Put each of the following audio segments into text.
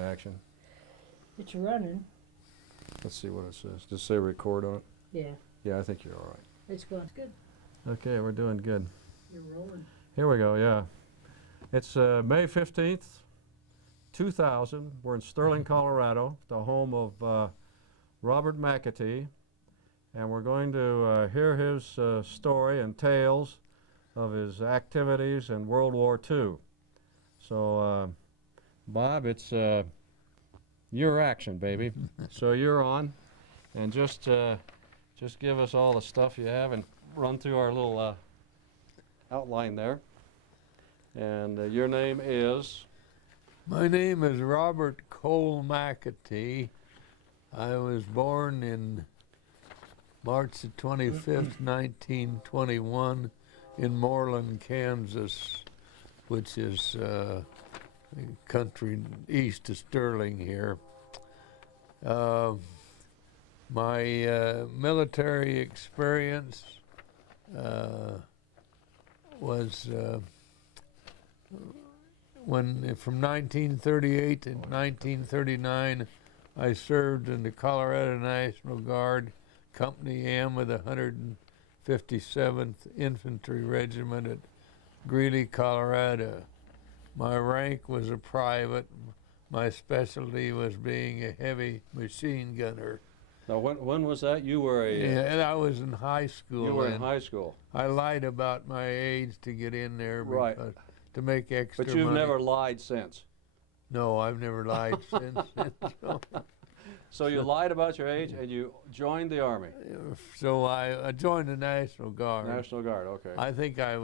Action. It's running. Let's see what it says. Does it say record on it? Yeah, Yeah, I think you're all right. it's going good. Okay, we're doing good. You're rolling. Here we go, yeah. It's May 15th, 2000. We're in Sterling, Colorado, the home of Robert McAtee. And we're going to hear his story and tales of his activities in World War II. So, Bob, it's your action, baby. So you're on, and just give us all the stuff you have and run through our little outline there. And your name is? My name is Robert Cole McAtee. I was born in March the 25th, 1921 in Moreland, Kansas, which is country east of Sterling here. My military experience was from 1938 to 1939, I served in the Colorado National Guard, Company M of the 157th Infantry Regiment at Greeley, Colorado. My rank was a private. My specialty was being a heavy machine gunner. Now, when was that? You were a... Yeah, and I was in high school. You were in high school. I lied about my age to get in there Right. because, to make extra But you've money. never lied since. No, I've never lied since. So you lied about your age and you joined the Army. So I joined the National Guard. National Guard, okay. I think I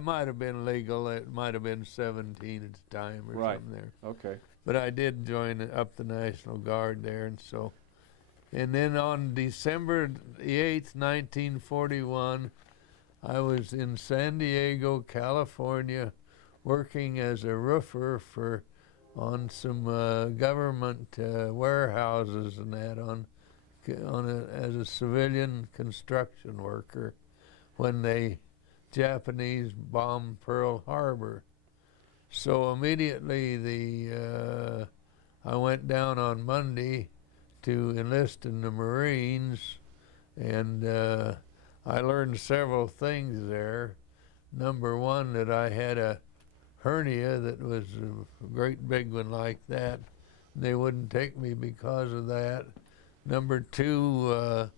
might have been legal. It might have been 17 at the time or Right. something there. Okay. But I did join up the National Guard there, and then on December 8th, 1941, I was in San Diego, California, working as a roofer on some government warehouses and that as a civilian construction worker when the Japanese bombed Pearl Harbor. So immediately I went down on Monday to enlist in the Marines, and I learned several things there. Number one, that I had a hernia that was a great big one like that. They wouldn't take me because of that. Number two,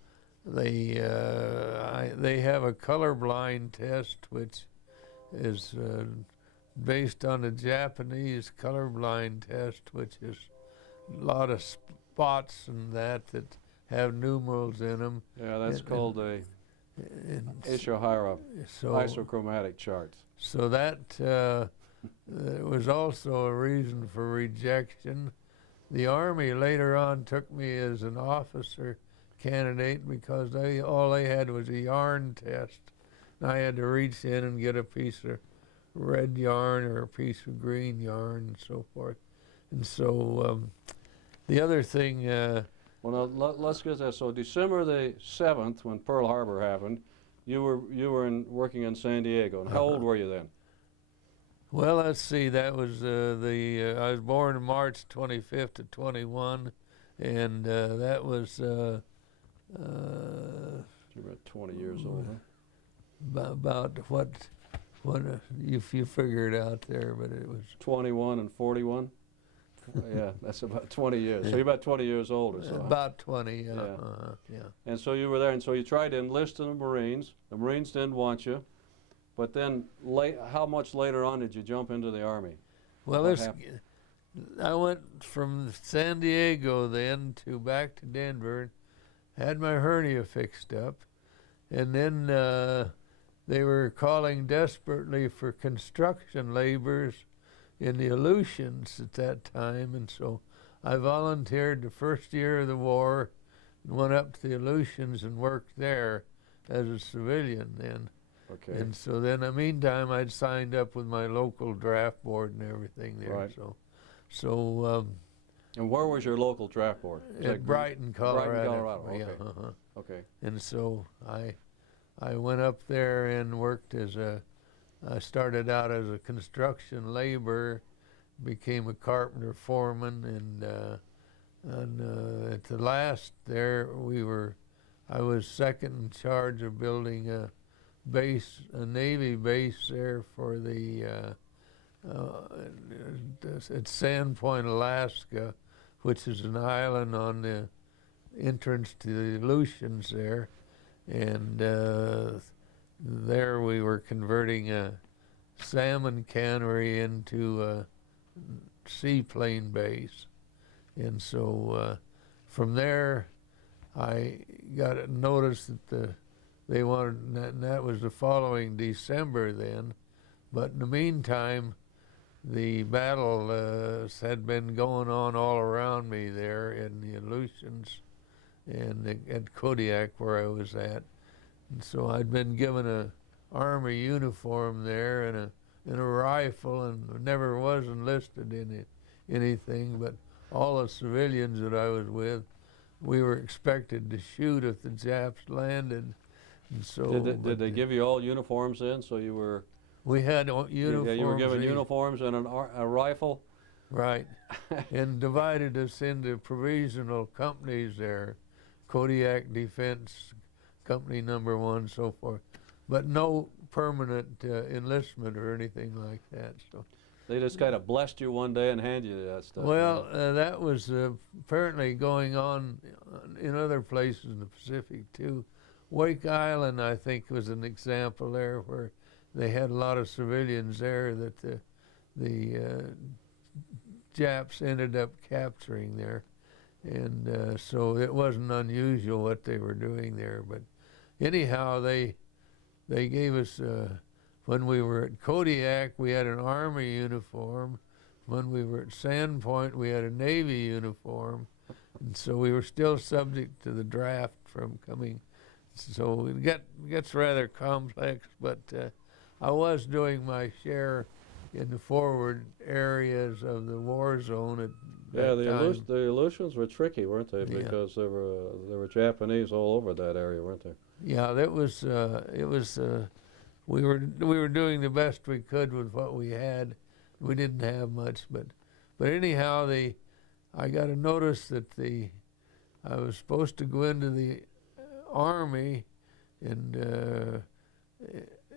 they have a colorblind test, which is based on the Japanese colorblind test, which is a lot of spots and that have numerals in them. Yeah, that's called a isochromatic chart. So that was also a reason for rejection. The Army later on took me as an officer candidate because all they had was a yarn test. And I had to reach in and get a piece of red yarn or a piece of green yarn and so forth. And so the other thing... well, now, let's get that. So December the 7th, when Pearl Harbor happened, you were working in San Diego. And how old were you then? Well, let's see. That was I was born on March 25th of 21, and that was... You're about 20 years old, huh? About what you figure it out there, but it was 21 and 41. Yeah, that's about 20 years. So you're about 20 years old or so. About 20. Yeah. Yeah. And so you were there, and so you tried to enlist in the Marines. The Marines didn't want you, but then how much later on did you jump into the Army? Well, I went from San Diego then back to Denver, had my hernia fixed up, and then they were calling desperately for construction laborers in the Aleutians at that time, and so I volunteered the first year of the war and went up to the Aleutians and worked there as a civilian then. Okay. And so then, in the meantime, I'd signed up with my local draft board and everything there. Right. So and where was your local draft board? at Brighton, Colorado. Brighton, Colorado. Okay. Yeah, Okay. And so I went up there and worked I started out as a construction laborer, became a carpenter foreman, and at the last there I was second in charge of building a Navy base there for the at Sandpoint, Alaska, which is an island on the entrance to the Aleutians there, and there we were converting a salmon cannery into a seaplane base, and so from there I got a notice that they wanted, and that was the following December then, but in the meantime the battle had been going on all around me there in the Aleutians and at Kodiak where I was at. And so I'd been given a Army uniform there and a rifle, and never was enlisted in anything, but all the civilians that I was with, we were expected to shoot if the Japs landed. And so Did they give you all uniforms then? So you were... We had uniforms. Yeah, you were given uniforms and a rifle? Right. And divided us into provisional companies there, Kodiak Defense Company number 1, so forth, but no permanent enlistment or anything like that. So They just kind of blessed you one day and handed you that stuff. well, that was apparently going on in other places in the Pacific too. Wake Island, I think, was an example there where they had a lot of civilians there that the Japs ended up capturing there, and so it wasn't unusual what they were doing there. But anyhow, they gave us when we were at Kodiak, we had an Army uniform. When we were at Sandpoint, we had a Navy uniform, and so we were still subject to the draft from coming. So it gets rather complex, but I was doing my share in the forward areas of the war zone at Yeah, that time. the Aleutians were tricky, weren't they? Yeah. Because there were Japanese all over that area, weren't there? Yeah, that was we were doing the best we could with what we had. We didn't have much, but anyhow, I got a notice that I was supposed to go into the Army and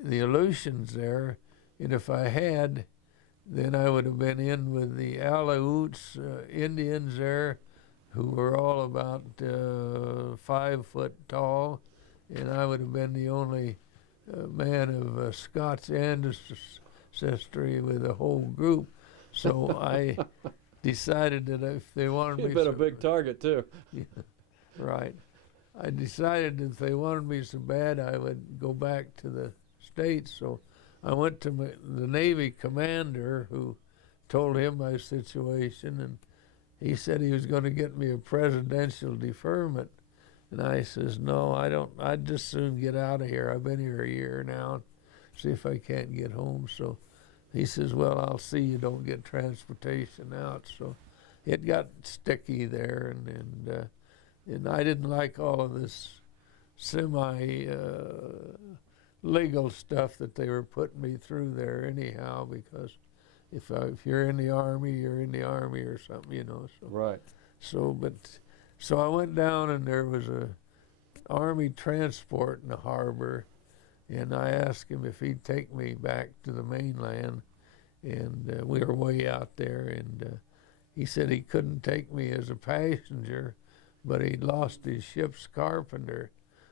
the Aleutians there, and if I had, then I would have been in with the Aleuts Indians there, who were all about 5 foot tall, and I would have been the only man of Scots ancestry with the whole group. So I decided that if they wanted me... You've been a big target, too. Yeah, right. I decided if they wanted me so bad, I would go back to the States. So I went to the Navy commander, who told him my situation, and he said he was going to get me a presidential deferment. And I says, no, I don't. I'd just soon get out of here. I've been here a year now. See if I can't get home. So he says, well, I'll see you don't get transportation out. So it got sticky there, and I didn't like all of this legal stuff that they were putting me through there anyhow, because if you're in the Army, you're in the Army or something, you know. So, Right. So I went down, and there was a Army transport in the harbor, and I asked him if he'd take me back to the mainland, and we were way out there, and he said he couldn't take me as a passenger, but he'd lost his ship's carpenter.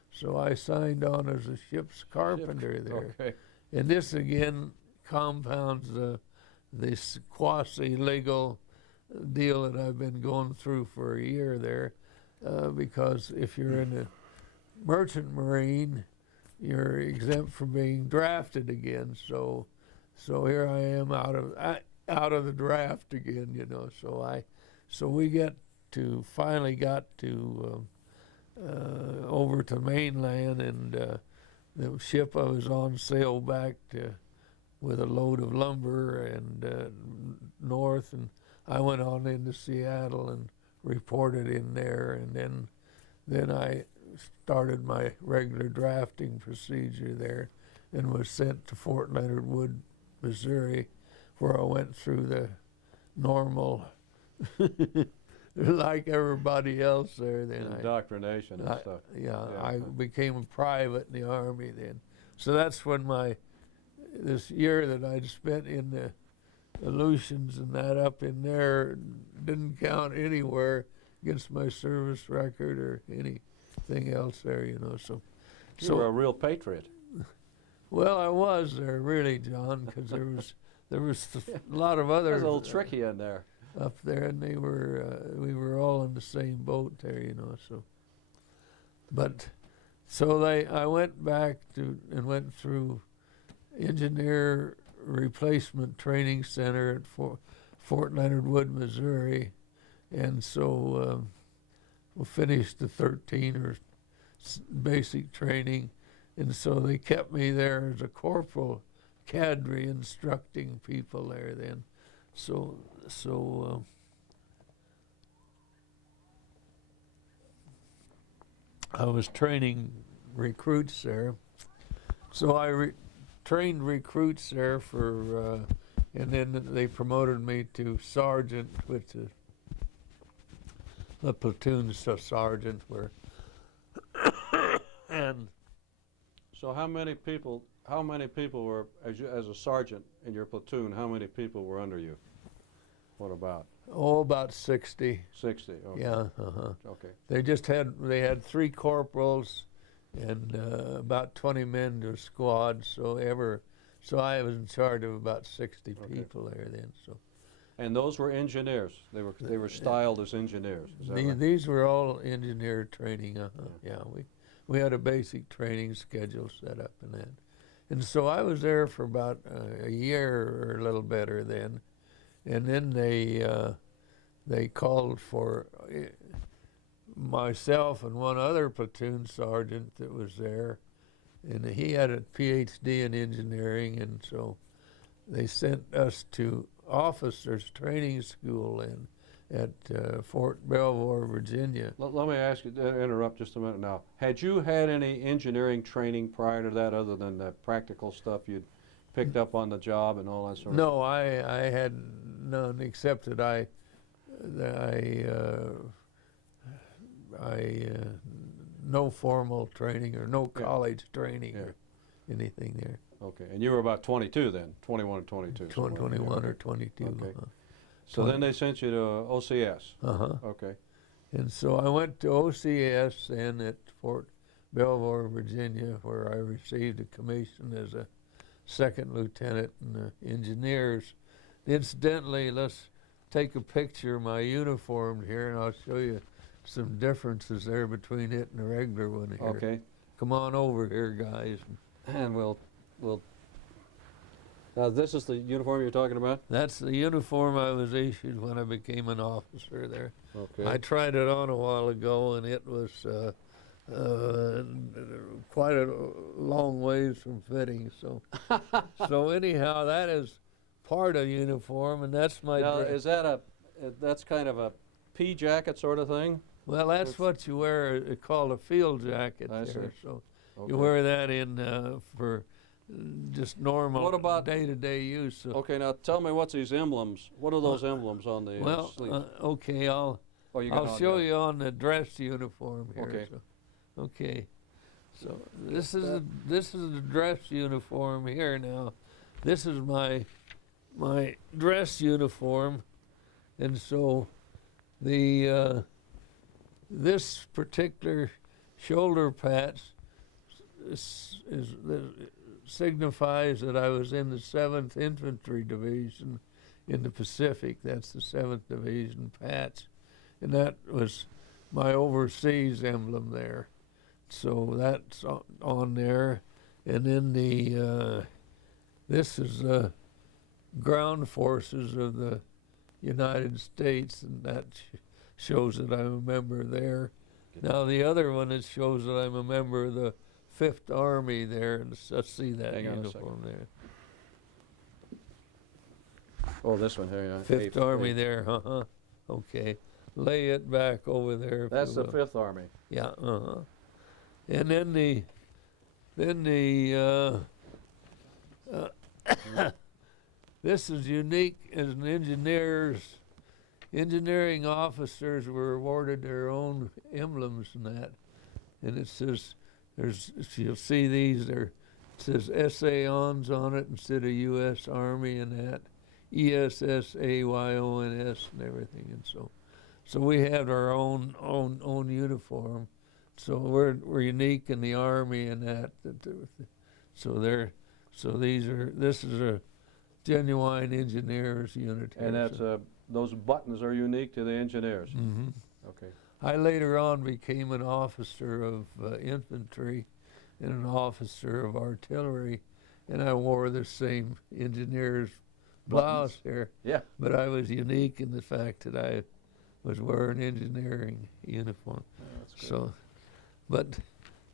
So I signed on as a ship's carpenter there. Okay. And this again compounds this quasi-legal deal that I've been going through for a year there, because if you're in the merchant marine, you're exempt from being drafted again. So here I am out of the draft again, you know. So we finally got to over to mainland, and the ship I was on sailed back with a load of lumber and north, and I went on into Seattle and reported in there, and then I started my regular drafting procedure there and was sent to Fort Leonard Wood, Missouri, where I went through the normal, like everybody else there. Then Indoctrination and stuff. yeah, Yeah. I became a private in the Army then. So that's when this year that I'd spent in the Aleutians and that up in there didn't count anywhere against my service record or anything else there, you know. So You were a real patriot. well, I was there really, John, because there was a lot of other There's a little tricky in there. up there, and we were all in the same boat there, you know. So, but so I went back and went through engineer replacement training center at Fort Leonard Wood, Missouri, and so we finished the 13 or basic training, and so they kept me there as a corporal cadre instructing people there then. So I was training recruits there. So I trained recruits there for, and then they promoted me to sergeant, which is the platoon sergeant were. And So how many people were, as a sergeant in your platoon, how many people were under you? What about? about 60. 60, okay. Yeah, Okay. They had 3 corporals and about 20 men to a squad. So I was in charge of about 60 people there then. So And those were engineers. They were styled as engineers. Is that right? these were all engineer training. Yeah, we had a basic training schedule set up and that. And so I was there for about a year or a little better then. And then they called for myself and one other platoon sergeant that was there, and he had a PhD in engineering, and so they sent us to officers training school at Fort Belvoir, Virginia. Let me ask you, interrupt just a minute now. Had you had any engineering training prior to that other than the practical stuff you'd picked up on the job and all that sort of stuff? No, I had none except that I no formal training or no college training or anything there. Okay, and you were about 22 then, 21 or 22. 21 or 22. Okay. So then they sent you to OCS. Okay. And so I went to OCS then at Fort Belvoir, Virginia, where I received a commission as a second lieutenant in the engineers. Incidentally, let's take a picture of my uniform here, and I'll show you some differences there between it and the regular one here. Okay. Come on over here, guys. And we'll. Now this is the uniform you're talking about? That's the uniform I was issued when I became an officer there. Okay. I tried it on a while ago, and it was quite a long ways from fitting. So, so anyhow, that is part of uniform, and that's my. Now, is that that's kind of a pea jacket sort of thing? Well, that's what you wear. It's called a field jacket I there. see. So Okay. you wear that in for just normal What about- day-to-day use. So, Okay, now tell me what's these emblems? What are those emblems on the well, sleeves? okay, I'll show you on the dress uniform here. Okay. So, okay. So this is the dress uniform here now. This is my dress uniform, and so the this particular shoulder patch signifies that I was in the 7th Infantry Division in the Pacific. That's the 7th Division patch, and that was my overseas emblem there. So that's on there, and then this is the ground forces of the United States, and that shows that I'm a member there. Now the other one, it shows that I'm a member of the 5th Army there, and let's see that Hang on a uniform there. Oh, this one here. Yeah. 5th Army there, Okay, lay it back over there. if That's you the will. 5th Army. Yeah, And then this is unique as an engineering officers were awarded their own emblems and that. And it says, if you'll see these, it says SAONS on it instead of U.S. Army and that, ESSAYONS and everything. And so we had our own uniform. So we're unique in the Army and that. This is a genuine engineers unit. And that's those buttons are unique to the engineers. Mm-hmm. Okay. I later on became an officer of infantry and an officer of artillery, and I wore the same engineer's blouse here. Yeah. But I was unique in the fact that I was wearing engineering uniform. Yeah, that's good. So, but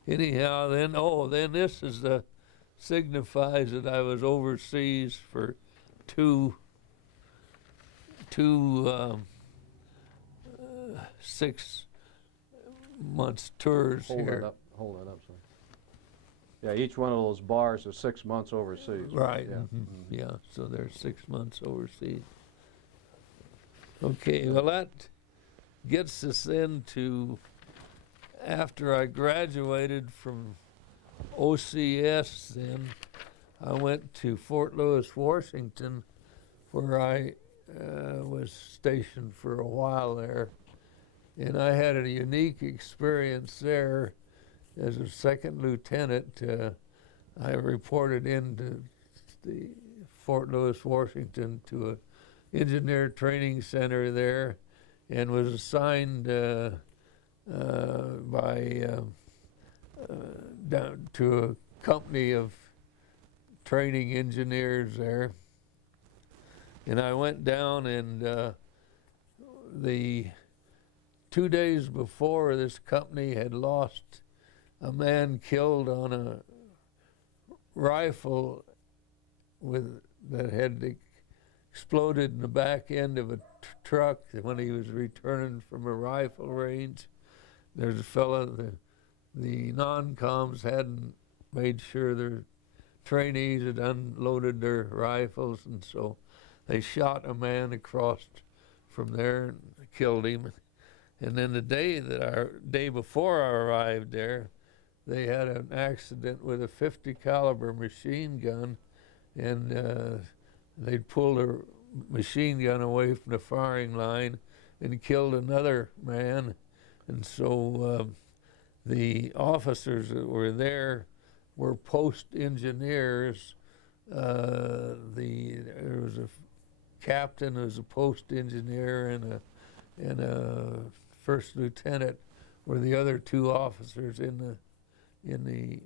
anyhow, then this is signifies that I was overseas for two 6 months tours Hold here. that up. Hold that up, son. Yeah, each one of those bars is 6 months overseas. Right. Yeah. Mhm. Yeah. So they're 6 months overseas. Okay. Well, that gets us into after I graduated from OCS. Then I went to Fort Lewis, Washington, where I was stationed for a while there, and I had a unique experience there. As a second lieutenant, I reported into the Fort Lewis, Washington, to an engineer training center there, and was assigned down to a company of training engineers there. And I went down, and the 2 days before, this company had lost a man killed on a rifle that had exploded in the back end of a truck when he was returning from a rifle range. There's a fellow, the non-coms hadn't made sure their trainees had unloaded their rifles, and so they shot a man across from there and killed him. And then the day before I arrived there, they had an accident with a .50 caliber machine gun, and they'd pulled a machine gun away from the firing line and killed another man. And so the officers that were there were post engineers. There was a captain who was a post engineer, and a first lieutenant were the other two officers in the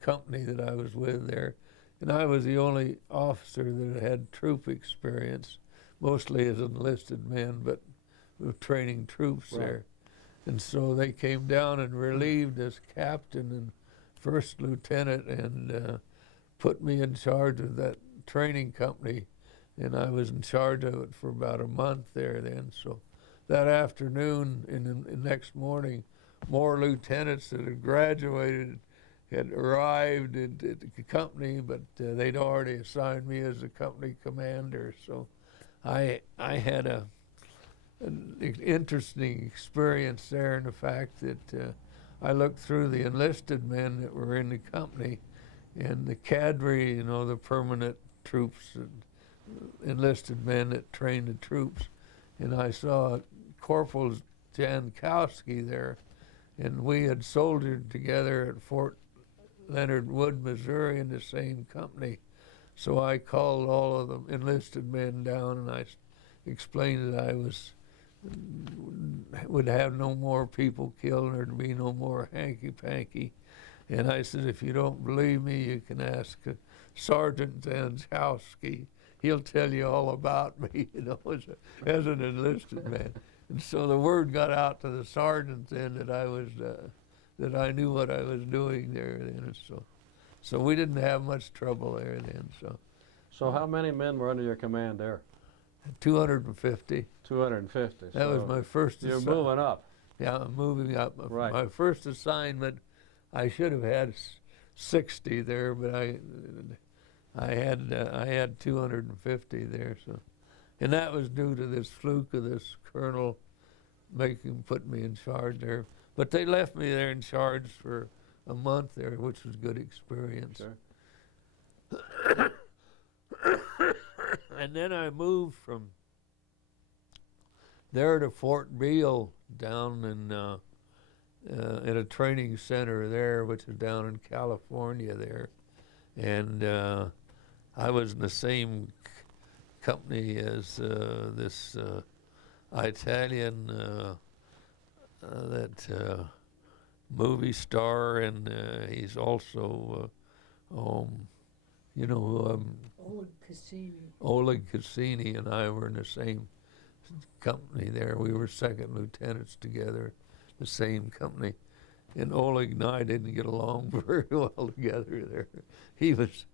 company that I was with there. And I was the only officer that had troop experience, mostly as enlisted men, but with training troops there. And so they came down and relieved us captain and first lieutenant, and put me in charge of that training company. And I was in charge of it for about a month there then. So that afternoon and the next morning, more lieutenants that had graduated had arrived at the company, but they'd already assigned me as the company commander. So I had an interesting experience there in the fact that I looked through the enlisted men that were in the company, and the cadre, the permanent troops, and enlisted men that trained the troops, and I saw Corporal Jankowski there, and we had soldiered together at Fort Leonard Wood, Missouri, in the same company. So I called all of the enlisted men down, and I explained that I would have no more people killed, and there'd be no more hanky-panky. And I said, if you don't believe me, you can ask Sergeant Jankowski. He'll tell you all about me, as an enlisted man. And so the word got out to the sergeant then that that I knew what I was doing there then. So we didn't have much trouble there then. So how many men were under your command there? 250. 250. That was my first You're assignment. moving up. Yeah, I'm moving up. Right. My first assignment, I should have had 60 there, but I had 250 there, so, and that was due to this fluke of this colonel put me in charge there. But they left me there in charge for a month there, which was good experience. Okay. And then I moved from there to Fort Beale down in a training center there, which is down in California there. And I was in the same company as this Italian that movie star, and he's also, you know who Oleg Cassini. Oleg Cassini and I were in the same company there. We were second lieutenants together, the same company. And Oleg and I didn't get along very well together there. He was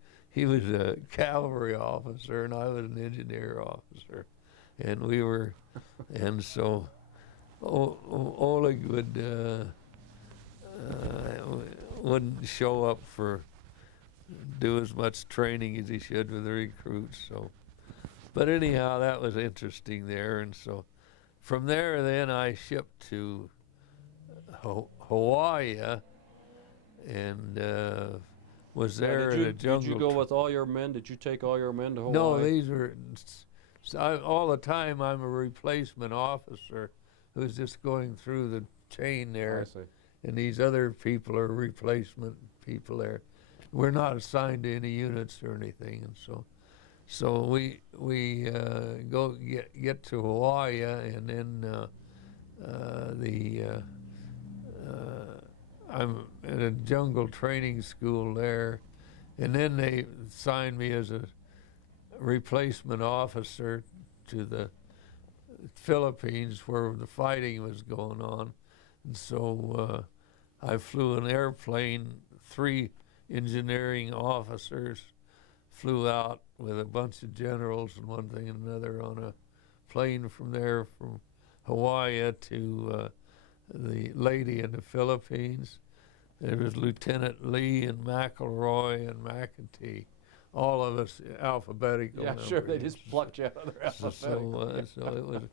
a cavalry officer and I was an engineer officer. And we were, and so Oleg wouldn't show up for do as much training as he should with the recruits. So, but anyhow, that was interesting there. And so, from there, then I shipped to Hawaii, and was there in a jungle. Did you go with all your men? Did you take all your men to Hawaii? No, these were all the time. I'm a replacement officer who's just going through the chain there, I see. and these other people are replacement people there. We're not assigned to any units or anything, and so we go get to Hawaii, and then I'm at a jungle training school there, and then they assigned me as a replacement officer to the Philippines where the fighting was going on, and so I flew an airplane. 3 engineering officers flew out with a bunch of generals and one thing and another on a plane from there from Hawaii to the lady in the Philippines. There was Lieutenant Lee and McElroy and McAtee, all of us alphabetical. Yeah, sure. They just plucked you out of their alphabet. So it was a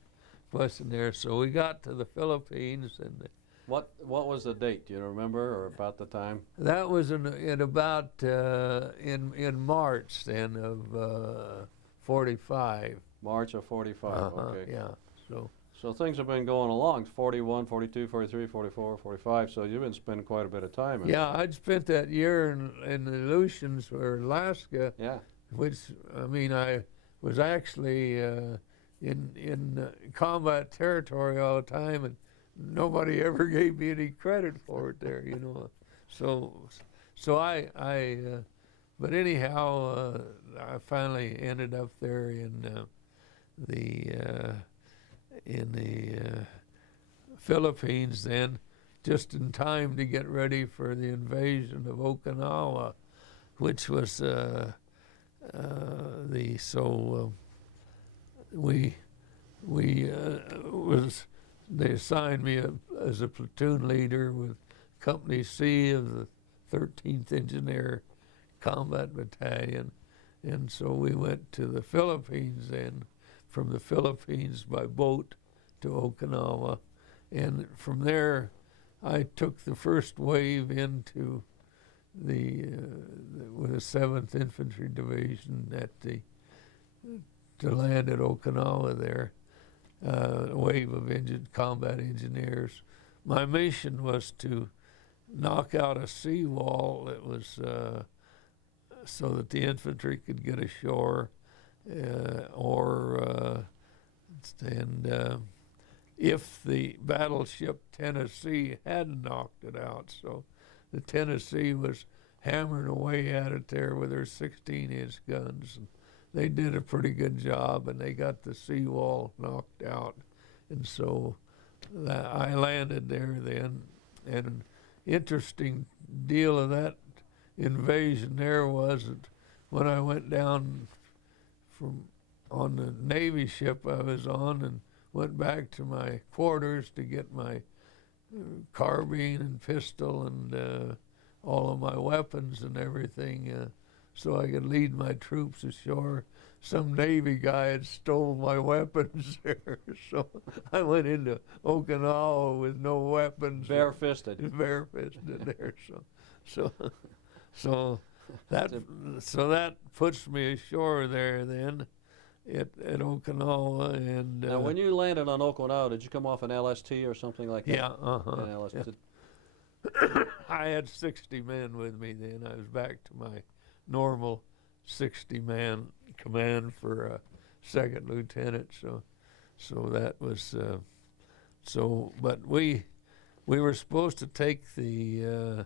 question there. So we got to the Philippines, and What was the date? Do you remember, or about the time? that was in about in March then of 45. March of 45. Okay. Yeah. So things have been going along. 41, 42, 43, 44, 45. So you've been spending quite a bit of time. Yeah, I'd spent that year in the Aleutians or Alaska. Yeah. Which, I mean, I was actually in combat territory all the time, and nobody ever gave me any credit for it there, you know. So I but anyhow, I finally ended up there in the Philippines then, just in time to get ready for the invasion of Okinawa, which was they assigned me as a platoon leader with Company C of the 13th Engineer Combat Battalion, and so we went to the Philippines then, from the Philippines by boat to Okinawa, and from there I took the first wave into with the 7th Infantry Division to land at Okinawa there, a wave of combat engineers. My mission was to knock out a seawall that was so that the infantry could get ashore, if the battleship Tennessee had knocked it out. So the Tennessee was hammering away at it there with her 16-inch guns. And they did a pretty good job, and they got the seawall knocked out. And so I landed there then. And an interesting deal of that invasion there was that when I went down on the Navy ship I was on and went back to my quarters to get my carbine and pistol and all of my weapons and everything, so I could lead my troops ashore. Some Navy guy had stole my weapons there, so I went into Okinawa with no weapons. Bare-fisted. Bare-fisted there, so that puts me ashore there then at Okinawa. And Now, when you landed on Okinawa, did you come off an LST or something like that? yeah, An LST. yeah. I had 60 men with me then. I was back to my normal 60-man command for a second lieutenant. So that was but we were supposed to take the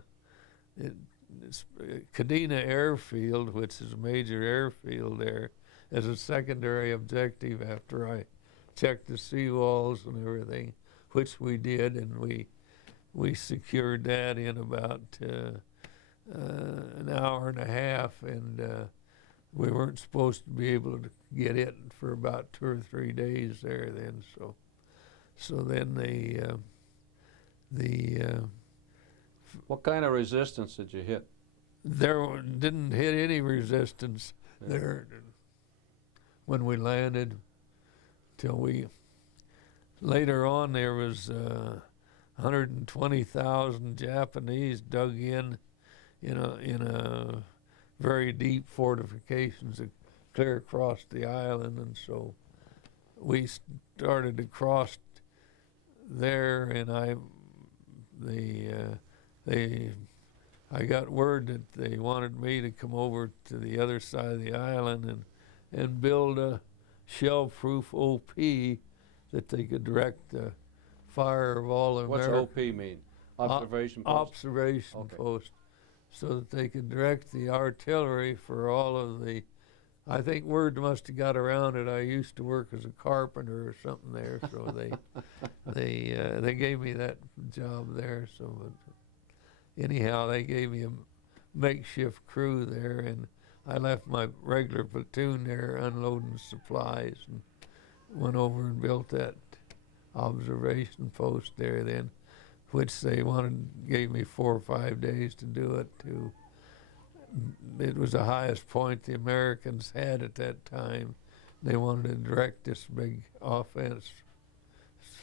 Kadena Airfield, which is a major airfield there, as a secondary objective after I checked the seawalls and everything, which we did, and we secured that in about an hour and a half, and we weren't supposed to be able to get it for about 2 or 3 days there then. So then What kind of resistance did you hit? there didn't hit any resistance there when we landed till later on there was 120,000 Japanese dug in a very deep fortifications clear across the island, and so we started to cross there, and I got word that they wanted me to come over to the other side of the island and build a shell-proof OP that they could direct the fire of all the What's OP mean? Observation post? Observation Okay. post, so that they could direct the artillery for all of the. I think word must have got around that I used to work as a carpenter or something there, so they gave me that job there. So, but anyhow, they gave me a makeshift crew there, and I left my regular platoon there unloading supplies and went over and built that observation post there then, which they gave me 4 or 5 days to do it to. It was the highest point the Americans had at that time. They wanted to direct this big offense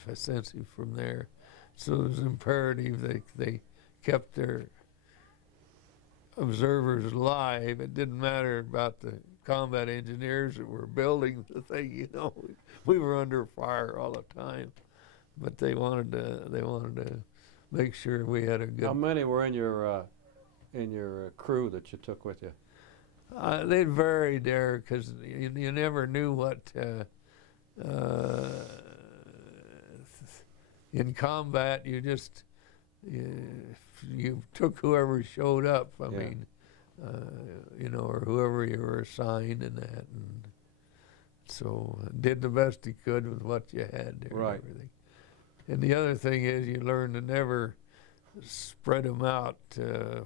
offensive from there. So it was imperative they kept their observers alive. It didn't matter about the combat engineers that were building the thing, we were under fire all the time. But they wanted to make sure we had a good. How many were in your crew that you took with you? They varied there because you never knew what. In combat, you took whoever showed up. I mean, or whoever you were assigned and that, and so did the best you could with what you had there. Right. And everything. And the other thing is, you learn to never spread them out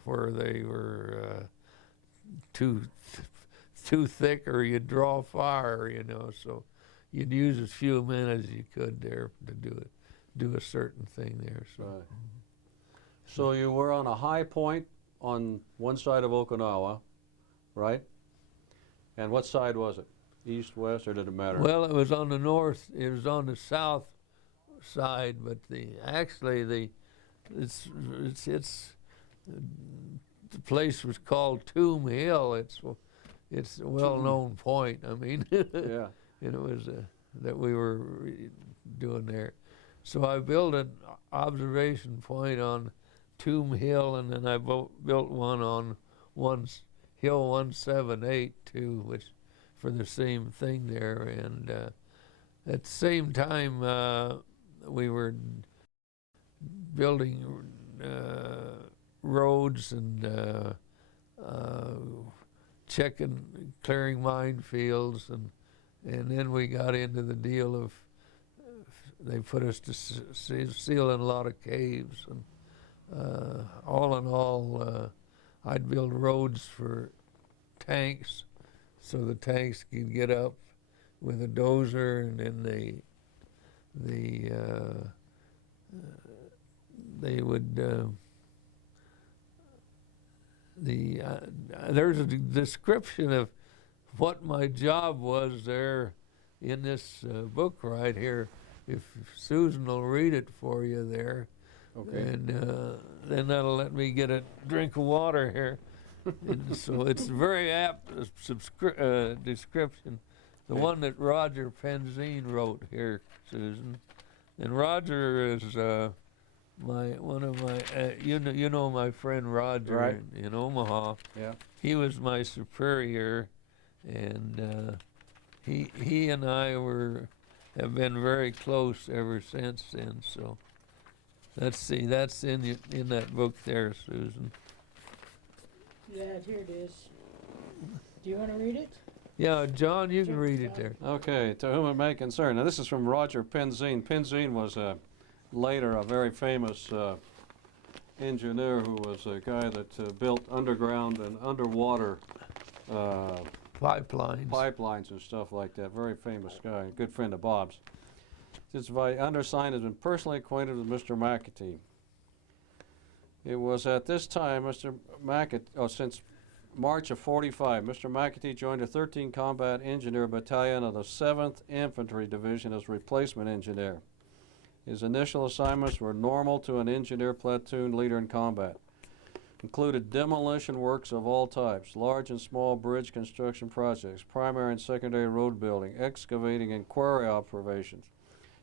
where they were too thick, or you'd draw fire. So you'd use as few men as you could there to do a certain thing there. So. Right. So you were on a high point on one side of Okinawa, right? And what side was it? East, west, or did it matter? Well, it was on the north. It was on the south side, but the place was called Tomb Hill. It's a well-known point. I mean, Yeah. and it was that we were doing there. So I built an observation point on Tomb Hill, and then I built one on Hill 178 too, which for the same thing there. And at the same time, we were building roads and clearing minefields, and then we got into the deal of they put us to seal in a lot of caves, and all in all, I'd build roads for tanks, so the tanks could get up with a dozer, and then there's a description of what my job was there in this book right here. If Susan will read it for you there, Okay. and then that'll let me get a drink of water here. And so it's a very apt description. The Okay. one that Roger Penzine wrote here, Susan. And Roger is one of my you know my friend Roger Right. in Omaha. Yeah. He was my superior, and he and I have been very close ever since then. So let's see, that's in that book there, Susan. Yeah, here it is. Do you want to read it? Yeah, John, you can read it there. Okay, to whom it may concern. Now, this is from Roger Penzine. Penzine was later a very famous engineer who was a guy that built underground and underwater pipelines and stuff like that. Very famous guy, a good friend of Bob's. This undersigned has been personally acquainted with Mr. McAtee. It was at this time, since March of '45, Mr. McAtee joined a 13 Combat Engineer Battalion of the 7th Infantry Division as replacement engineer. His initial assignments were normal to an engineer platoon leader in combat. Included demolition works of all types, large and small bridge construction projects, primary and secondary road building, excavating and quarry observations,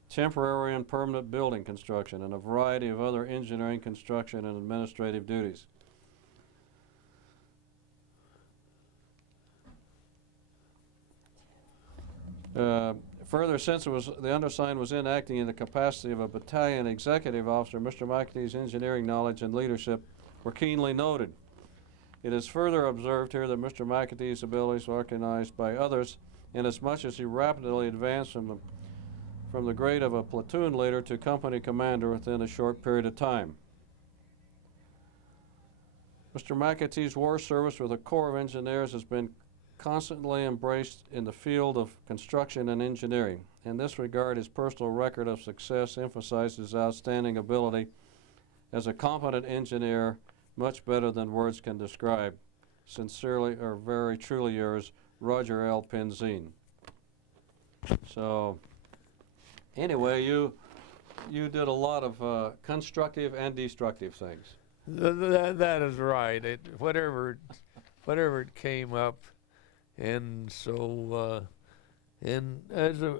temporary and permanent building construction, and a variety of other engineering, construction, and administrative duties. Further, since the undersigned was acting in the capacity of a battalion executive officer, Mr. McAtee's engineering knowledge and leadership were keenly noted. It is further observed here that Mr. McAtee's abilities were recognized by others, inasmuch as he rapidly advanced from the grade of a platoon leader to company commander within a short period of time. Mr. McAtee's war service with the Corps of Engineers has been constantly embraced in the field of construction and engineering. In this regard, his personal record of success emphasizes his outstanding ability as a competent engineer, much better than words can describe. Sincerely, or very truly yours, Roger L. Penzine. So, anyway, you did a lot of constructive and destructive things. That is right. Whatever it came up. And so, and as a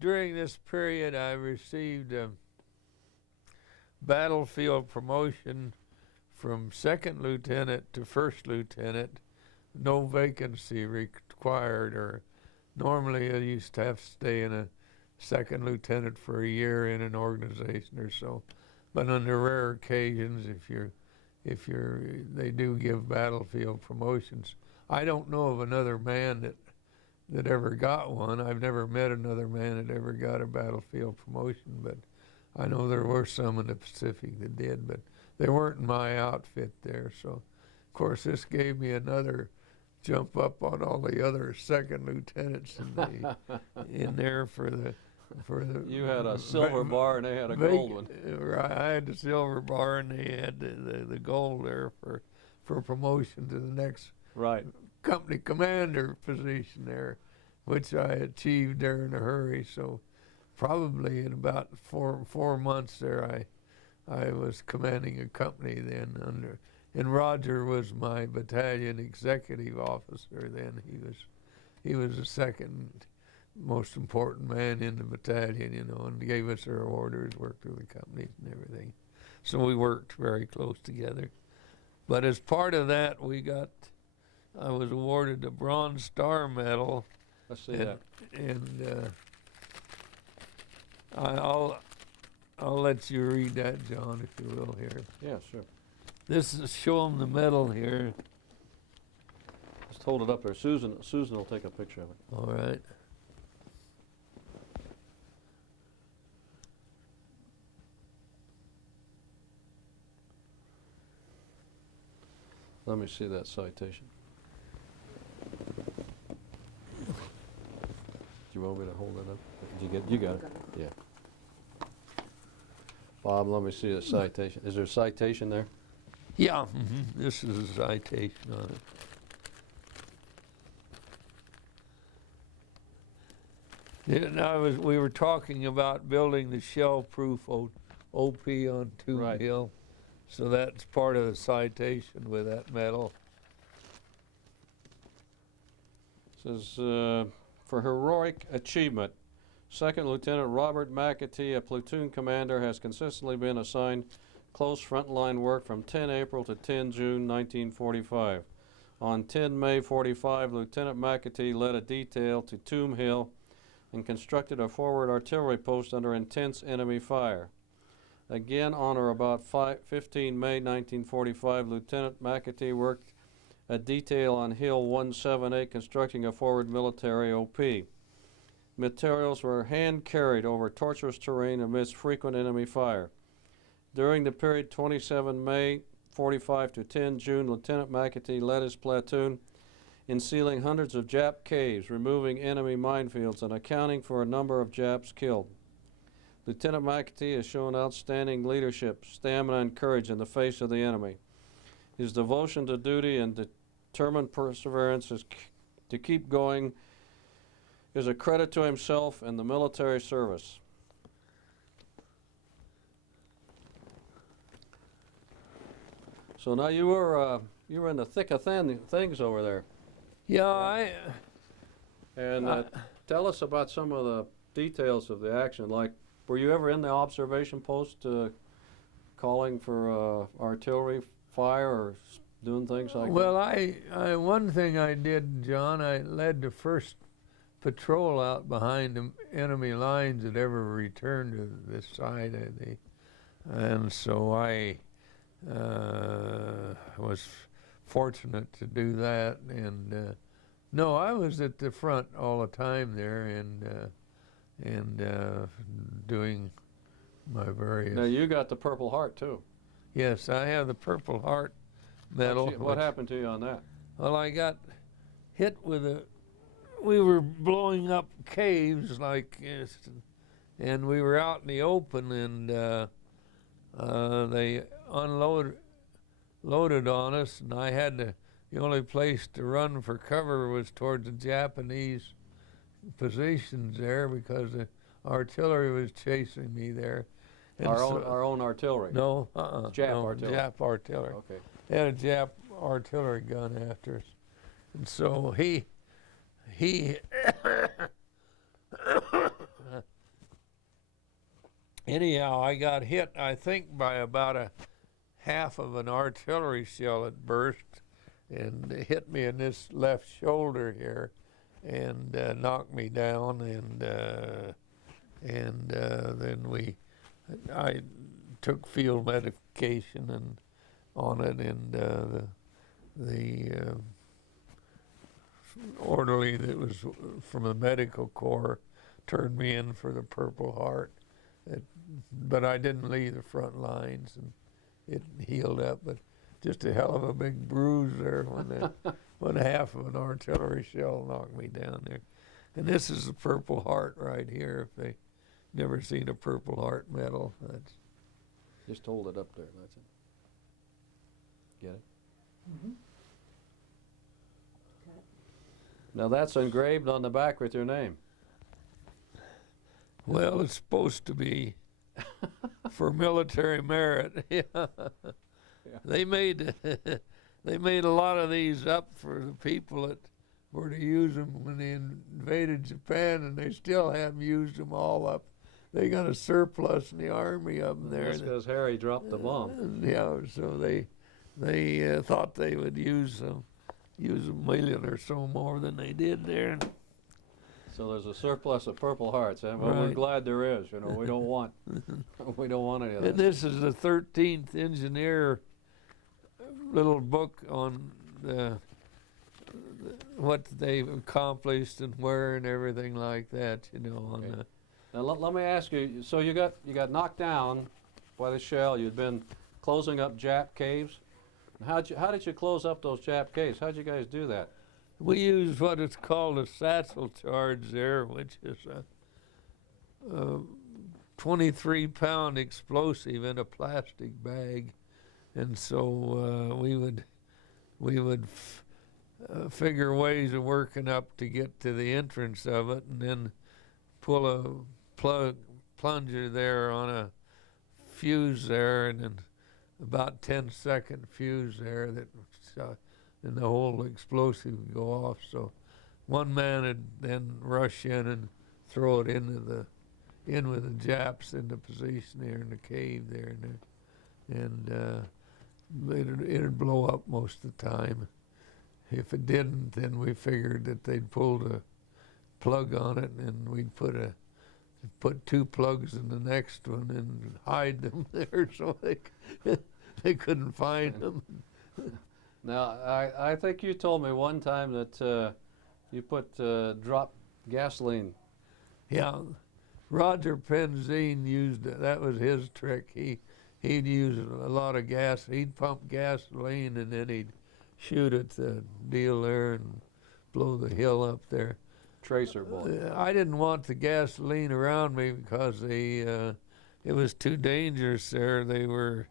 during this period, I received a battlefield promotion from second lieutenant to first lieutenant. No vacancy required, or normally I used to have to stay in a second lieutenant for a year in an organization or so. But on the rare occasions, they do give battlefield promotions. I don't know of another man that ever got one. I've never met another man that ever got a battlefield promotion, but I know there were some in the Pacific that did, but they weren't in my outfit there. So, of course, this gave me another jump up on all the other second lieutenants in there for the. You had a silver bar and they had a gold one. Right, I had the silver bar and they had the gold there for promotion to the next company commander position there, which I achieved there in a hurry. So probably in about four months there, I was commanding a company then and Roger was my battalion executive officer then. He was the second most important man in the battalion, and gave us our orders, worked with the companies and everything. So we worked very close together. But as part of that, I was awarded the Bronze Star Medal. Let's see that. And I'll let you read that, John, if you will, here. Yeah, sure. This is show them the medal here. Just hold it up there. Susan will take a picture of it. All right. Let me see that citation. Do you want me to hold it up? You got it? Yeah. Bob, let me see the citation. Is there a citation there? Yeah, this is a citation on it. Yeah, now we were talking about building the shell-proof OP on Tomb Right. Hill, so that's part of the citation with that metal. Says, for heroic achievement, Second Lieutenant Robert McAtee, a platoon commander, has consistently been assigned close frontline work from 10 April to 10 June 1945. On 10 May 45, Lieutenant McAtee led a detail to Tomb Hill and constructed a forward artillery post under intense enemy fire. Again, on or about 15 May 1945, Lieutenant McAtee worked a detail on Hill 178 constructing a forward military OP. Materials were hand-carried over tortuous terrain amidst frequent enemy fire. During the period 27 May 45 to 10 June, Lieutenant McAtee led his platoon in sealing hundreds of Jap caves, removing enemy minefields, and accounting for a number of Japs killed. Lieutenant McAtee has shown outstanding leadership, stamina, and courage in the face of the enemy. His devotion to duty and determined perseverance to keep going is a credit to himself and the military service. So now you were in the thick of things over there, Yeah, and tell us about some of the details of the action. Like, were you ever in the observation post, calling for artillery fire or doing things like well, I one thing I did, John, I led the first patrol out behind the enemy lines that ever returned to this side of the, and so I was fortunate to do that. And no, I was at the front all the time there, and doing my various. Now you got the Purple Heart too. Yes, I have the Purple Heart medal. What happened to you on that? Well, I got hit with a. We were blowing up caves like this, and we were out in the open, and they loaded on us, and I had to. The only place to run for cover was towards the Japanese positions there because the artillery was chasing me there. And Our own artillery. No, Jap no, artillery. Jap artillery. Okay. They had a Jap artillery gun after us. And so he anyhow, I got hit, I think, by about a half of an artillery shell that burst and it hit me in this left shoulder here and knocked me down, and then I took field medication and on it, and the orderly that was from the medical corps turned me in for the Purple Heart. But I didn't leave the front lines, and it healed up. But just a hell of a big bruise there when half of an artillery shell knocked me down there. And this is the Purple Heart right here. If they never seen a Purple Heart medal, that's. Just hold it up there. That's it. Get it? Mm-hmm. Now that's engraved on the back with your name. Well, it's supposed to be for military merit. Yeah. They made a lot of these up for the people that were to use them when they invaded Japan, and they still haven't used them all up. They got a surplus in the army of them there. That's because Harry dropped the bomb. Yeah, so they thought they would use a million or so more than they did there. So there's a surplus of Purple Hearts, eh? Well, we're Right. glad there is. You know, we don't want any of And this. this is the 13th engineer little book on what they've accomplished and where and everything like that. You know. Okay. On Now let me ask you. So you got knocked down by the shell. You'd been closing up Jap caves. How did you close up those Jap caves? How'd you guys do that? we use what is called a satchel charge there, which is a 23-pound explosive in a plastic bag, and so we would figure ways of working up to get to the entrance of it, and then pull a plunger there on a fuse there, and then about 10-second fuse there that and the whole explosive would go off. So one man would then rush in and throw it in with the Japs in the position there in the cave there, and it'd blow up most of the time. If it didn't, then we figured that they'd pulled a plug on it, and we'd put 2 plugs in the next one and hide them there so they couldn't find them. Now, I think you told me one time that you put dropped gasoline. Yeah, Roger Penzine used it. That was his trick. He'd use a lot of gas. He'd pump gasoline, and then he'd shoot at the deal there and blow the hill up there. Tracer bullet. I didn't want the gasoline around me because it was too dangerous there. They were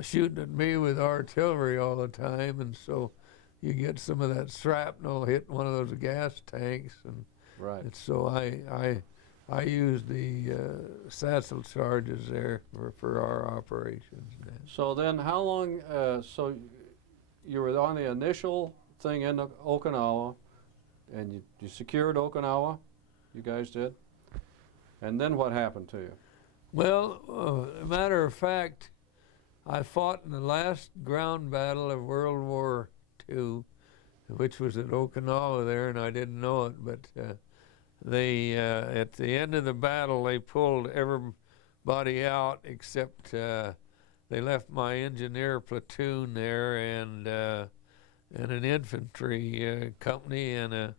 shooting at me with artillery all the time, and so you get some of that shrapnel hit one of those gas tanks, and Right. so I used the satchel charges there for our operations. So then how long, so you were on the initial thing in Okinawa, and you secured Okinawa, you guys did? And then what happened to you? Well, matter of fact, I fought in the last ground battle of World War II, which was at Okinawa there, and I didn't know it, but they at the end of the battle, they pulled everybody out except they left my engineer platoon there, and an infantry company and a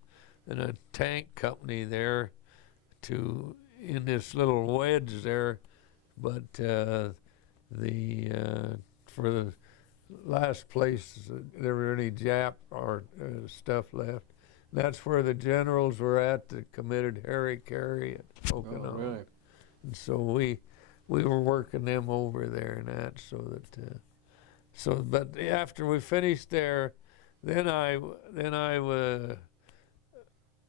tank company there in this little wedge there, but for the last place there were any Jap or stuff left. That's where the generals were at that committed harikari at Okinawa. Oh, really? And so we were working them over there and that, but after we finished there, then I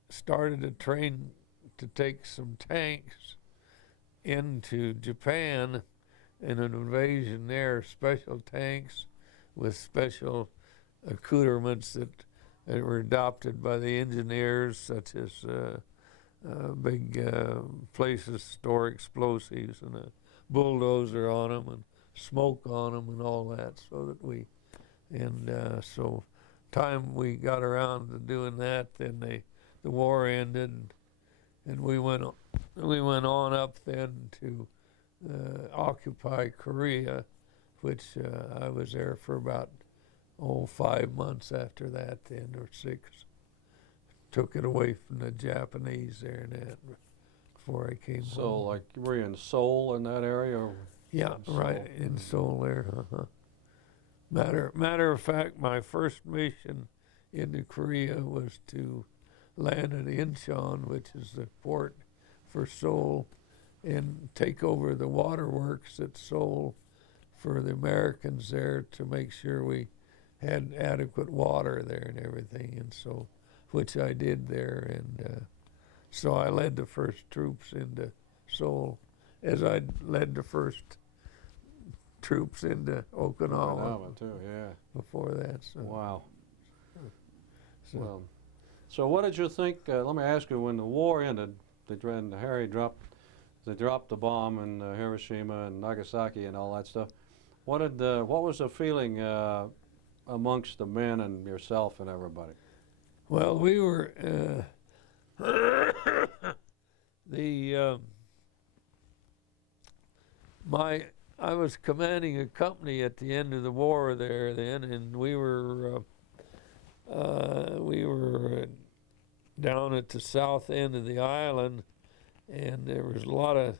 started to train to take some tanks into Japan in an invasion there, special tanks with special accoutrements that were adopted by the engineers, such as big places store explosives and a bulldozer on them and smoke on them and all that, so that so time we got around to doing that, then the war ended, and we went on up then to occupy Korea, which I was there for about 5 months after that, then, or 6. Took it away from the Japanese there and that before I came home. So, like, were you in Seoul in that area? Or Yeah, right, in Seoul there. Matter of fact, my first mission into Korea was to land at Incheon, which is the port for Seoul, and take over the waterworks at Seoul for the Americans there to make sure we had adequate water there and everything, and so, which I did there, and so I led the first troops into Seoul, as I led the first troops into Okinawa too, yeah. before that. So, Wow. so So what did you think? Let me ask you. When the war ended, they dropped the bomb in Hiroshima and Nagasaki and all that stuff. What was the feeling amongst the men and yourself and everybody? well, we were I was commanding a company at the end of the war there then, and we were down at the south end of the island, and there was a lot of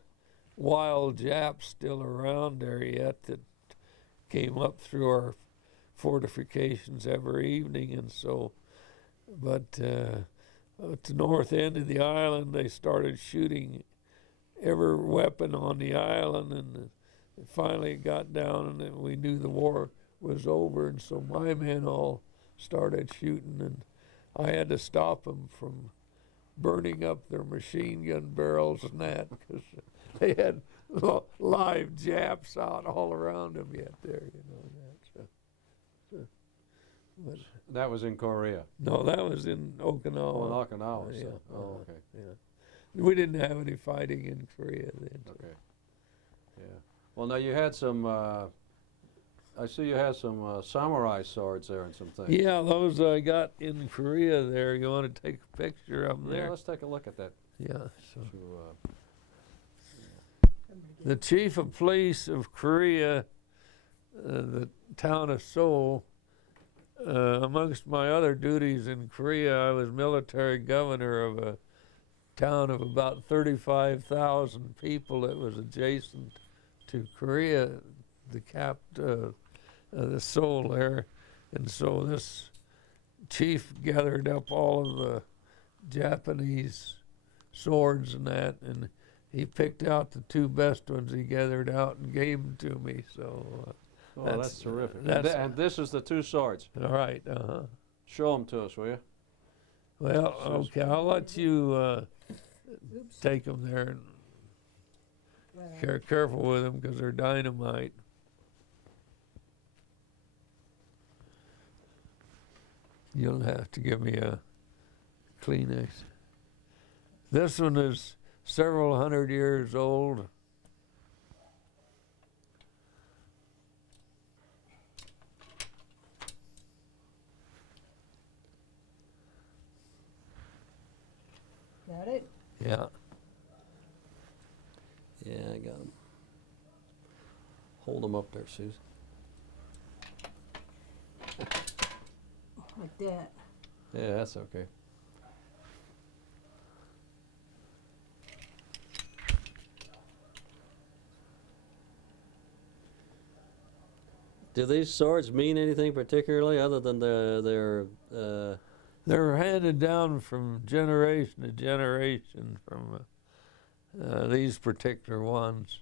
wild Japs still around there yet that came up through our fortifications every evening, and so, but at the north end of the island they started shooting every weapon on the island, and finally it got down, and then we knew the war was over, and so my men all started shooting, and I had to stop them from burning up their machine gun barrels and that, because they had live Japs out all around them yet there, you know that. But That was in Korea. no, that was in Okinawa. Oh, in Okinawa. Yeah, So. Oh, okay. Yeah. We didn't have any fighting in Korea then. So. Okay. Yeah. Well, now you had some. I see you had some samurai swords there and some things. Yeah, those I got in Korea there. You want to take a picture of them Yeah. there? Let's take a look at that. Yeah. So. To, The chief of police of Korea, the town of Seoul, amongst my other duties in Korea, I was military governor of a town of about 35,000 people that was adjacent to Korea, the Seoul there. And so this chief gathered up all of the Japanese swords and that, and he picked out the two best ones he gathered out and gave them to me. So, oh, that's terrific. that's- and this is the two swords. all right. Show them to us, will you? Well, okay, I'll let you Oops. take them there and Well, careful with them because they're dynamite. You'll have to give me a Kleenex. This one is several hundred years old. got it? Yeah. Yeah, I got them. Hold them up there, Susan. Like that. Yeah, that's okay. Do these swords mean anything particularly other than their They're handed down from generation to generation from these particular ones.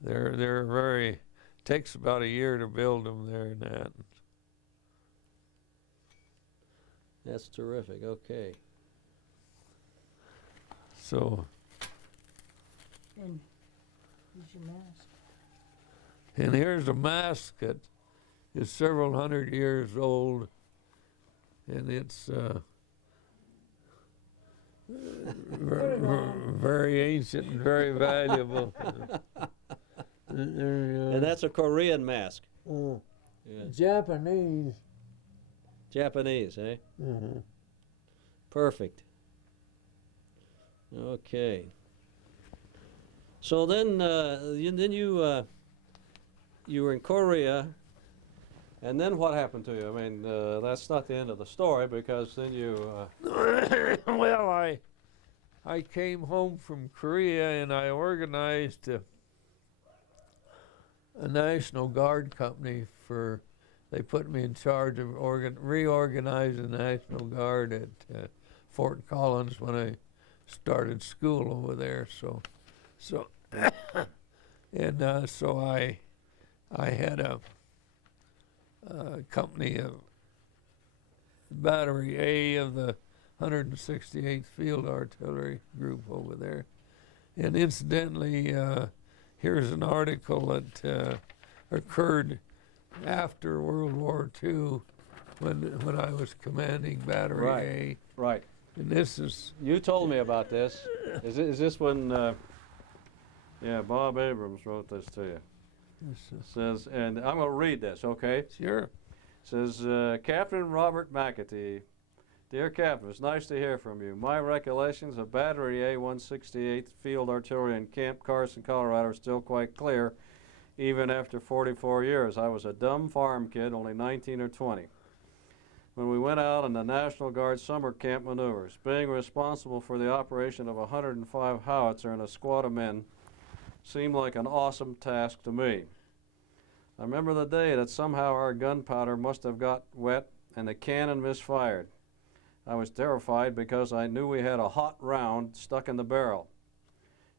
They're very, takes about a year to build them there and that. That's terrific. Okay. So, And here's your mask. and here's a mask that is several hundred years old, and it's very ancient and very valuable. And that's a Korean mask. Oh, Yeah. Japanese. Japanese, eh? Mhm. Perfect. Okay. So then, you were in Korea, and then what happened to you? I mean, that's not the end of the story because then you. Well, I came home from Korea and I organized a National Guard company for. They put me in charge of reorganizing the National Guard at Fort Collins when I started school over there. So and so I had a company of Battery A of the 168th Field Artillery Group over there. And incidentally, here's an article that occurred after World War II when I was commanding Battery Right. A. Right. And this is, You told me about this. Is this when? Yeah, Bob Abrams wrote this to you. It says, and I'm going to read this, okay? sure. It says, Captain Robert McAtee, dear Captain, it's nice to hear from you. My recollections of Battery A 168th Field Artillery in Camp Carson, Colorado are still quite clear, even after 44 years. I was a dumb farm kid, only 19 or 20, when we went out on the National Guard summer camp maneuvers. Being responsible for the operation of a 105 howitzer and a squad of men seemed like an awesome task to me. I remember the day that somehow our gunpowder must have got wet and the cannon misfired. I was terrified because I knew we had a hot round stuck in the barrel.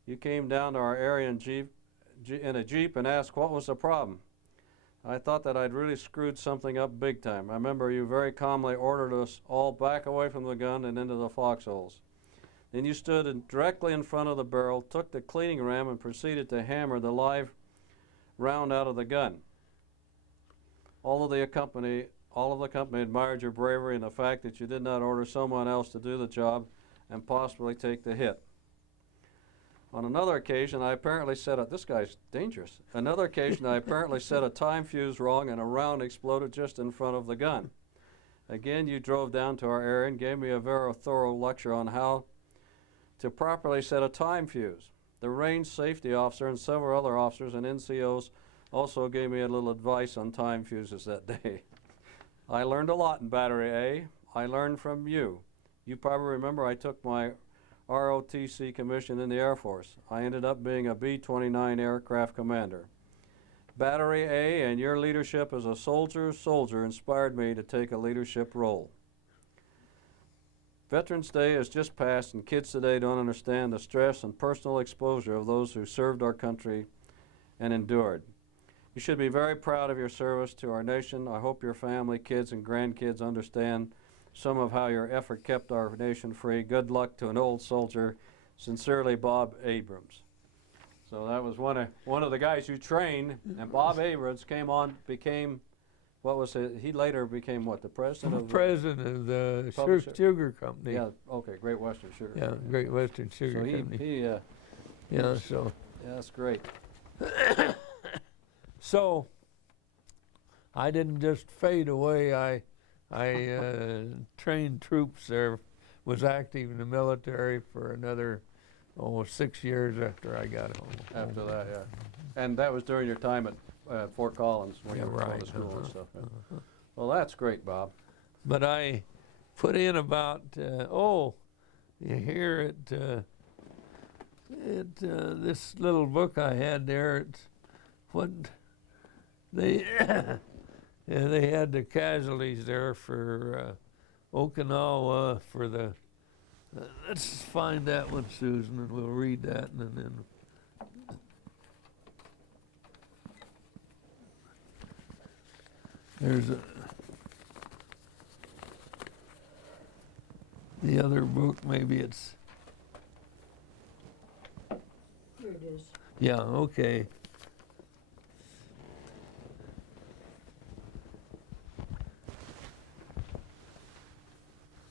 you came down to our area in a Jeep and asked what was the problem. I thought that I'd really screwed something up big time. I remember you very calmly ordered us all back away from the gun and into the foxholes. Then you stood directly in front of the barrel, took the cleaning ram, and proceeded to hammer the live round out of the gun. All of the company admired your bravery and the fact that you did not order someone else to do the job and possibly take the hit. On another occasion, I apparently set a, this guy's dangerous. Another occasion, I apparently set a time fuse wrong and a round exploded just in front of the gun. Again, you drove down to our area and gave me a very thorough lecture on how to properly set a time fuse. The range safety officer and several other officers and NCOs also gave me a little advice on time fuses that day. I learned a lot in Battery A. I learned from you. You probably remember I took my ROTC commission in the Air Force. I ended up being a B-29 aircraft commander. Battery A and your leadership as a soldier inspired me to take a leadership role. Veterans Day has just passed and kids today don't understand the stress and personal exposure of those who served our country and endured. You should be very proud of your service to our nation. I hope your family, kids, and grandkids understand some of how your effort kept our nation free. Good luck to an old soldier. Sincerely, Bob Abrams. So that was one of the guys you trained, and Bob Abrams became, what was it? He later became what, the president of the sugar company. Yeah, okay, Great Western Sugar. Yeah, Great Western Sugar Company. Yeah, that's great. So I didn't just fade away. I trained troops there, was active in the military for another 6 years after I got home. After that, yeah. And that was during your time at Fort Collins when you were going to school and stuff. Well, that's great, Bob. But I put in about, you hear it, this little book I had there, it's what they, they had the casualties there for Okinawa for the, let's find that one, Susan, and we'll read that and then. There's the other book, maybe it's. Here it is. Yeah, okay.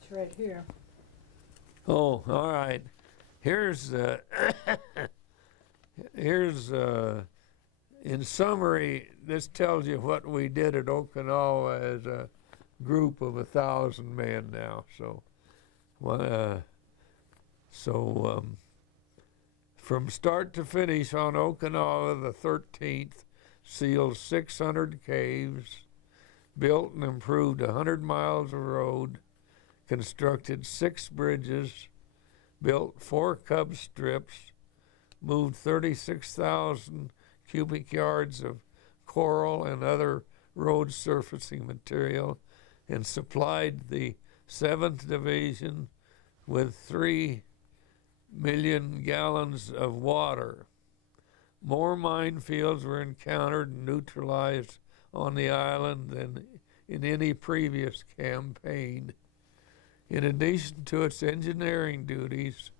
It's right here. Oh, all right. Here's in summary, this tells you what we did at Okinawa as a group of 1,000 men now. From start to finish on Okinawa, the 13th sealed 600 caves, built and improved 100 miles of road, constructed 6 bridges, built 4 cub strips, moved 36,000 cubic yards of coral and other road surfacing material, and supplied the 7th Division with 3 million gallons of water. More minefields were encountered and neutralized on the island than in any previous campaign. In addition to its engineering duties,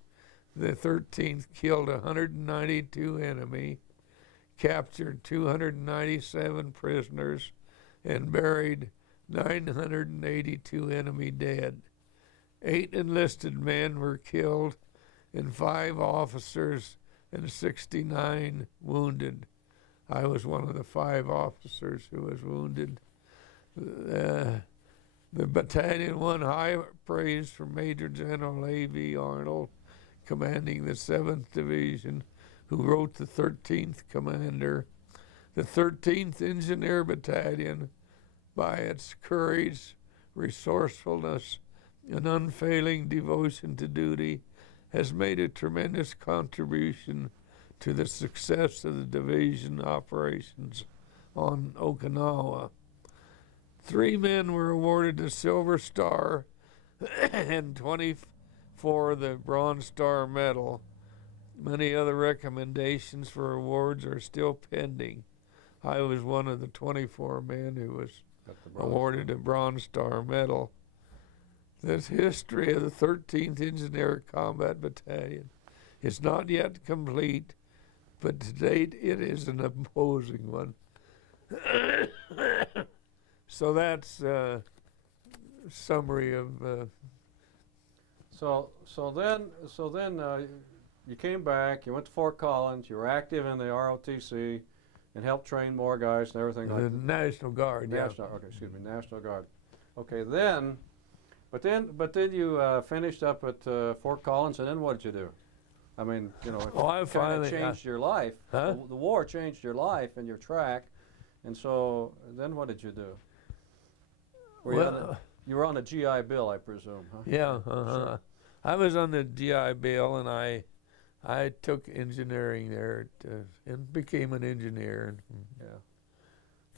the 13th killed 192 enemy, captured 297 prisoners, and buried 982 enemy dead. 8 enlisted men were killed and 5 officers and 69 wounded. I was one of the 5 officers who was wounded. The battalion won high praise from Major General A.V. Arnold, commanding the 7th Division, who wrote the 13th commander. The 13th Engineer Battalion, by its courage, resourcefulness, and unfailing devotion to duty, has made a tremendous contribution to the success of the division operations on Okinawa. 3 men were awarded the Silver Star and 24 the Bronze Star Medal. Many other recommendations for awards are still pending. I was one of the 24 men who was Got the bronze. awarded a Bronze Star Medal. This history of the 13th Engineer Combat Battalion is not yet complete, but to date it is an imposing one. So that's a summary of. So then you came back. You went to Fort Collins. You were active in the ROTC, and helped train more guys and everything like The that. National Guard, National. Okay, excuse me, National Guard. Okay, but then you finished up at Fort Collins, and then what did you do? I mean, you know, it Oh, I kind finally of changed your life. Huh? The war changed your life and your track, and so then what did you do? You were on a GI Bill, I presume, huh? Yeah, Sure. I was on the GI Bill, and I took engineering there and became an engineer. Yeah.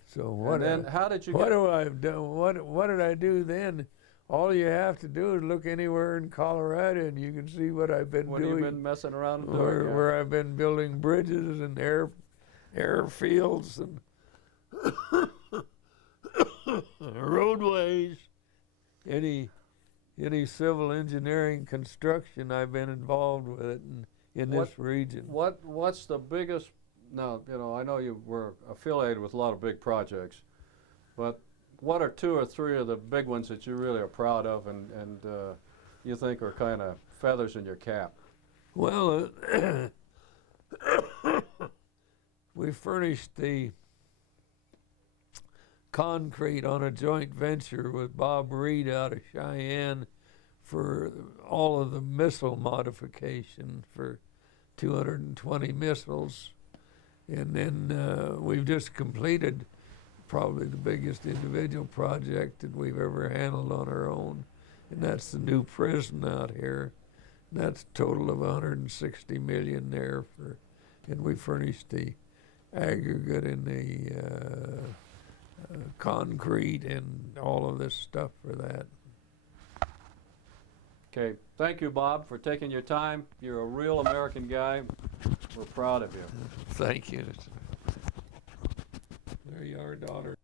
So what? And then how did you What get? do I do? What did I do then? All you have to do is look anywhere in Colorado, and you can see what I've been What doing. have you been messing around and where, doing? Yeah. where I've been building bridges and airfields and roadways. Any civil engineering construction, I've been involved with it in this region. What's the biggest? Now, you know, I know you were affiliated with a lot of big projects, but what are 2 or 3 of the big ones that you really are proud of and you think are kind of feathers in your cap? Well, we furnished the concrete on a joint venture with Bob Reed out of Cheyenne for all of the missile modification for 220 missiles. And then we've just completed probably the biggest individual project that we've ever handled on our own, and that's the new prison out here. That's a total of 160 million there and we furnished the aggregate and the concrete and all of this stuff for that. Okay, thank you, Bob, for taking your time. You're a real American guy. We're proud of you. Thank you. There you are, daughter.